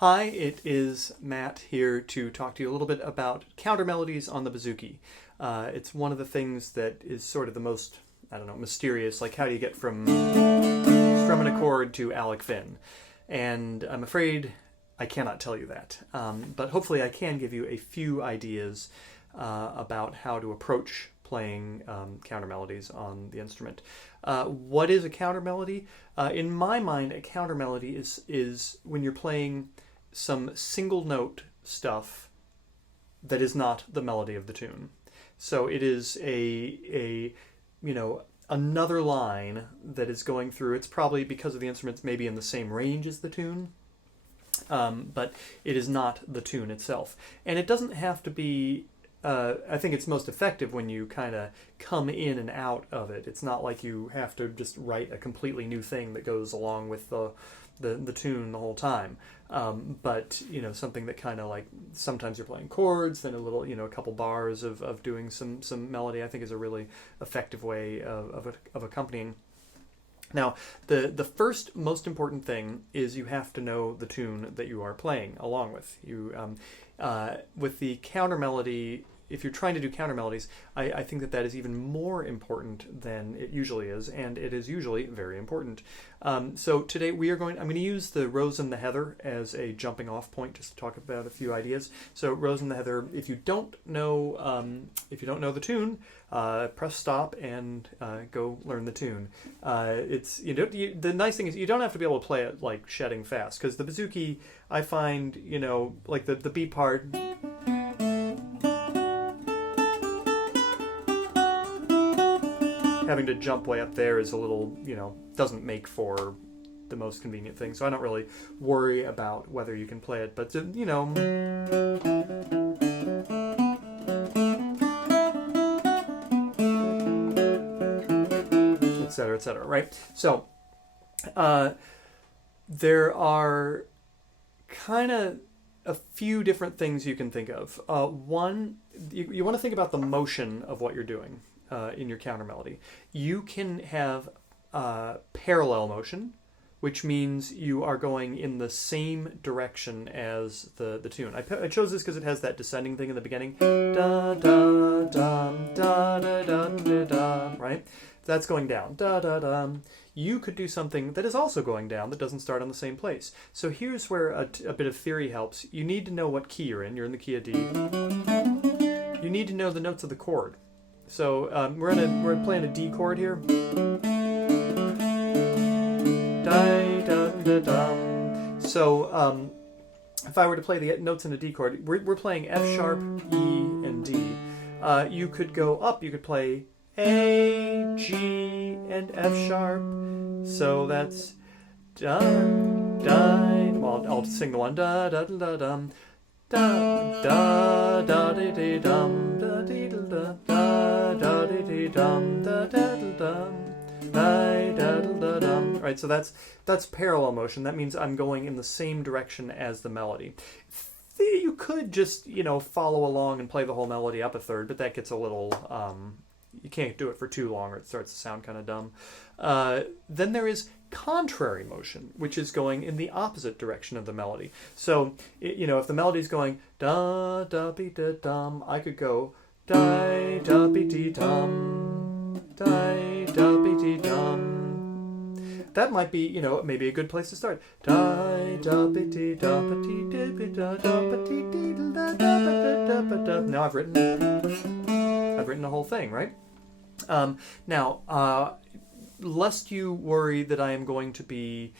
Hi, it is Matt here to talk to you a little bit about counter melodies on the Bouzouki. It's one of the things that is sort of the most, I don't know, mysterious, like how do you get from strumming a chord to Alec Finn? And I'm afraid I cannot tell you that, but hopefully I can give you a few ideas about how to approach playing counter melodies on the instrument. What is a counter melody? In my mind, a counter melody is when you're playing some single note stuff that is not the melody of the tune. So it is a another line that is going through. It's probably, because of the instruments, maybe in the same range as the tune, but it is not the tune itself. And it doesn't have to be. I think it's most effective when you kind of come in and out of it. It's not like you have to just write a completely new thing that goes along with the tune the whole time. But something that kind of, like, sometimes you're playing chords, then a little, a couple bars of doing some melody, I think is a really effective way of accompanying. Now, the first most important thing is you have to know the tune that you are playing along with. With the counter melody, if you're trying to do counter melodies, I think that is even more important than it usually is, and it is usually very important. So today I'm going to use the Rose and the Heather as a jumping off point, just to talk about a few ideas. So Rose and the Heather, if you don't know the tune, press stop and go learn the tune. The nice thing is you don't have to be able to play it like shedding fast, because the Bouzouki, I find, like the B part, having to jump way up there is a little, doesn't make for the most convenient thing. So I don't really worry about whether you can play it, but et cetera, right? So there are kind of a few different things you can think of. One, you want to think about the motion of what you're doing in your counter melody. You can have parallel motion, which means you are going in the same direction as the tune. I chose this because it has that descending thing in the beginning. Da da da da da da da da. Right? That's going down. Da da da. You could do something that is also going down that doesn't start on the same place. So here's where a bit of theory helps. You need to know what key you're in. You're in the key of D. You need to know the notes of the chord. So we're playing a D chord here. So if I were to play the notes in a D chord, we're playing F sharp, E, and D. You could go up. You could play A, G, and F sharp. So that's dun dun. Well, I'll sing the one da da da dum. Da da da da da dum da da da da da dum da da dum da da dum. Right, so that's parallel motion. That means I'm going in the same direction as the melody. You could just follow along and play the whole melody up a third, but that gets a little you can't do it for too long or it starts to sound kind of dumb. Then there is contrary motion, which is going in the opposite direction of the melody. So, if the melody is going da da be da dum, I could go da da be dee dum, da da be dee dum. That might be, maybe a good place to start. Da da be dee da ba dee da da ba dee da da ba da. Now I've written the whole thing, right? Now, lest you worry that I am going to be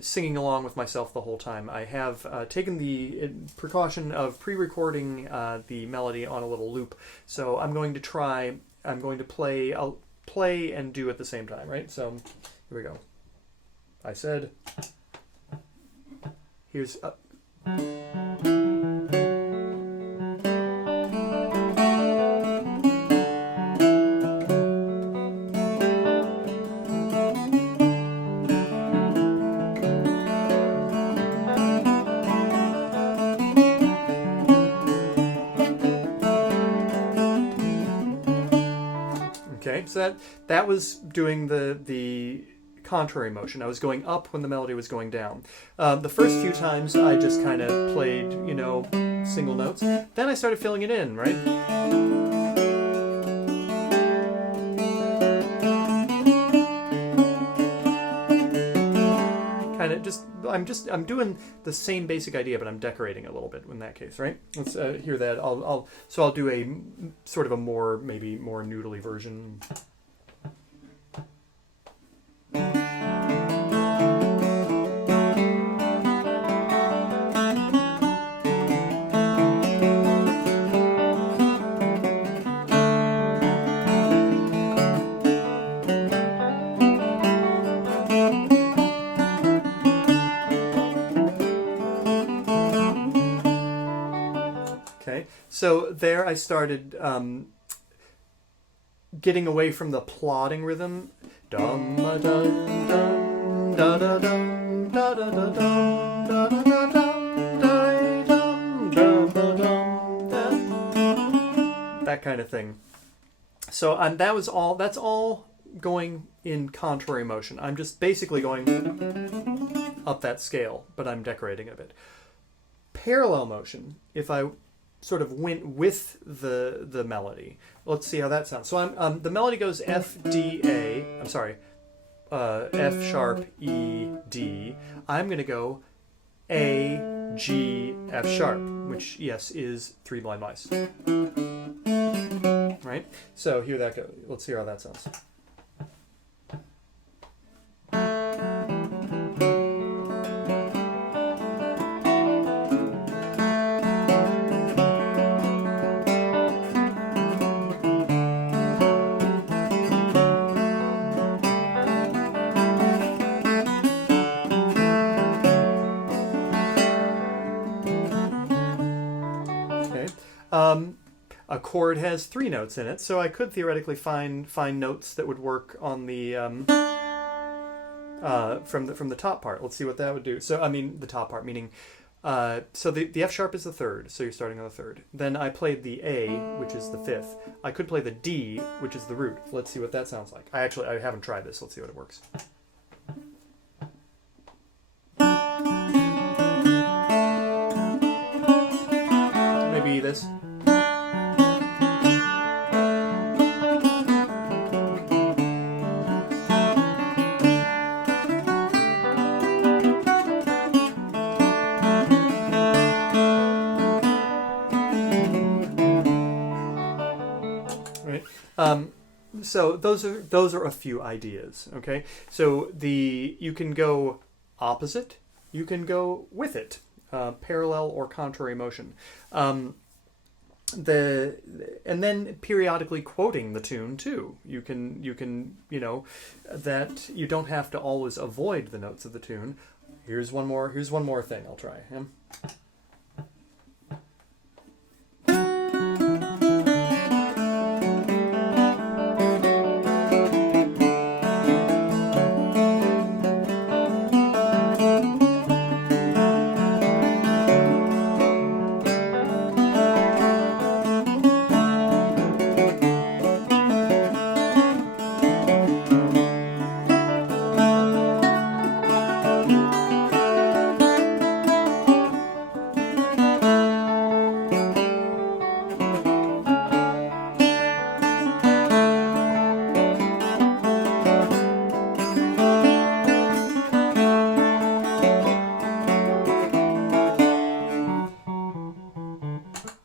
singing along with myself the whole time, I have taken the precaution of pre-recording the melody on a little loop. So I'm going to play and do at the same time, right? So here we go. I said, here's okay, so that was doing the contrary motion. I was going up when the melody was going down. The first few times I just kind of played, you know, single notes. Then I started filling it in, right? Kind of I'm doing the same basic idea, but I'm decorating a little bit in that case, right? Let's hear that. I'll do a sort of a maybe more noodly version. So there I started getting away from the plodding rhythm. Dum da dum dum da da dum da da da dum da da da dum da dum da da dum. That kind of thing. So that's all going in contrary motion. I'm just basically going up that scale, but I'm decorating it a bit. Parallel motion, if I sort of went with the melody. Let's see how that sounds. So the melody goes F, D, A. I'm sorry, F sharp, E, D. I'm going to go A, G, F sharp, which, yes, is Three Blind Mice. Right? So here that goes. Let's hear how that sounds. A chord has 3 notes in it, so I could theoretically find notes that would work on the from the top part. Let's see what that would do. So I mean the top part, meaning so the F sharp is the 3rd, so you're starting on the 3rd. Then I played the A, which is the 5th. I could play the D, which is the root. Let's see what that sounds like. I haven't tried this. Let's see what it works. Maybe this. So those are a few ideas, okay? So you can go opposite, you can go with it, parallel or contrary motion. And then periodically quoting the tune too. You can that you don't have to always avoid the notes of the tune. Here's one more thing I'll try.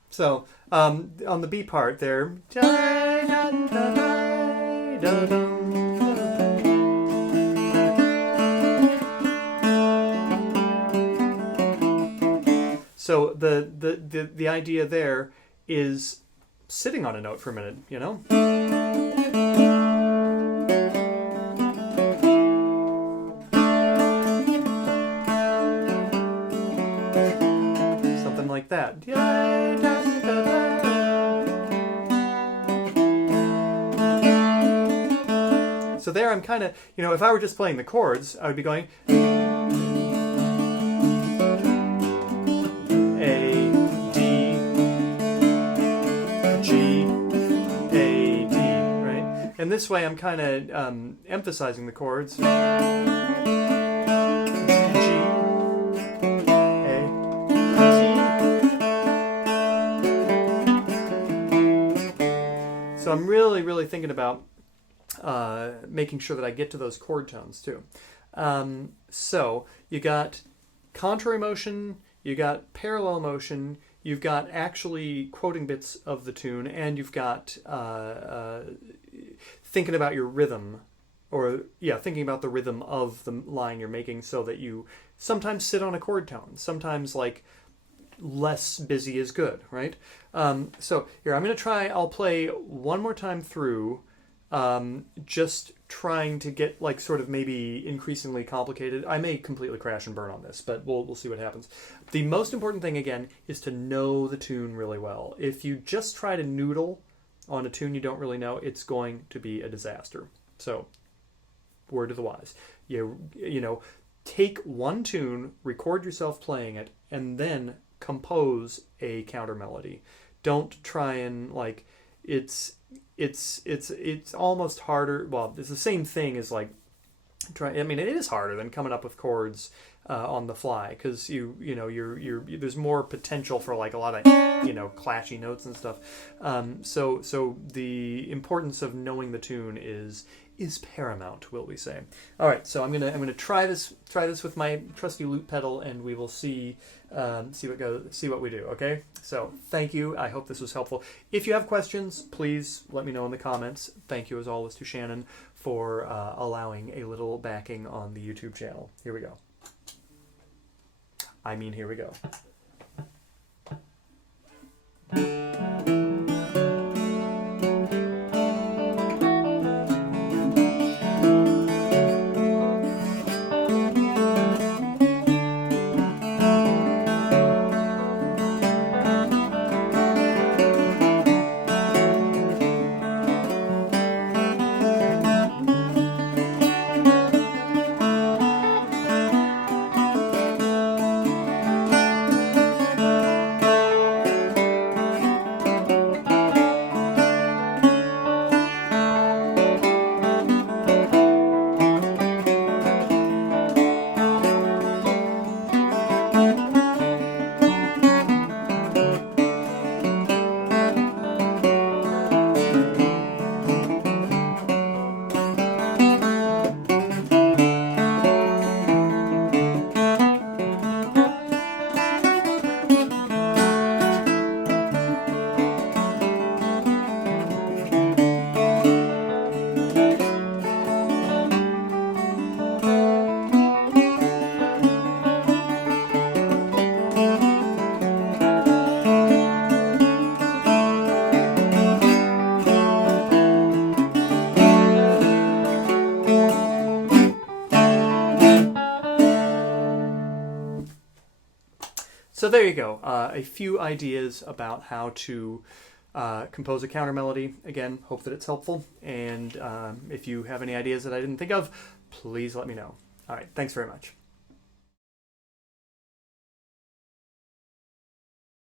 So on the B part there, so the idea there is sitting on a note for a minute, you know? Something like that. So there I'm kind of, if I were just playing the chords, I would be going A, D, G, A, D, right? And this way I'm kind of emphasizing the chords. G, A, T. So I'm really thinking about making sure that I get to those chord tones too. So you got contrary motion, you got parallel motion, you've got actually quoting bits of the tune, and you've got thinking about your rhythm, or thinking about the rhythm of the line you're making, so that you sometimes sit on a chord tone, sometimes like less busy is good, right? So here, I'm going to try, I'll play one more time through, just trying to get like sort of maybe increasingly complicated. I may completely crash and burn on this, but we'll see what happens. The most important thing, again, is to know the tune really well. If you just try to noodle on a tune you don't really know, it's going to be a disaster. So, word to the wise. You know, take one tune, record yourself playing it, and then compose a counter melody. Don't try and like, it's almost harder. Well, it's the same thing as like it is harder than coming up with chords on the fly, because there's more potential for like a lot of clashy notes and stuff. So the importance of knowing the tune is paramount, will we say? All right, so I'm gonna try this with my trusty loop pedal, and we will see what we do. Okay, so thank you. I hope this was helpful. If you have questions, please let me know in the comments. Thank you as always to Shannon for allowing a little backing on the YouTube channel. Here we go. Here we go. So there you go, a few ideas about how to compose a counter melody. Again, hope that it's helpful, and if you have any ideas that I didn't think of, please let me know. All right, thanks very much.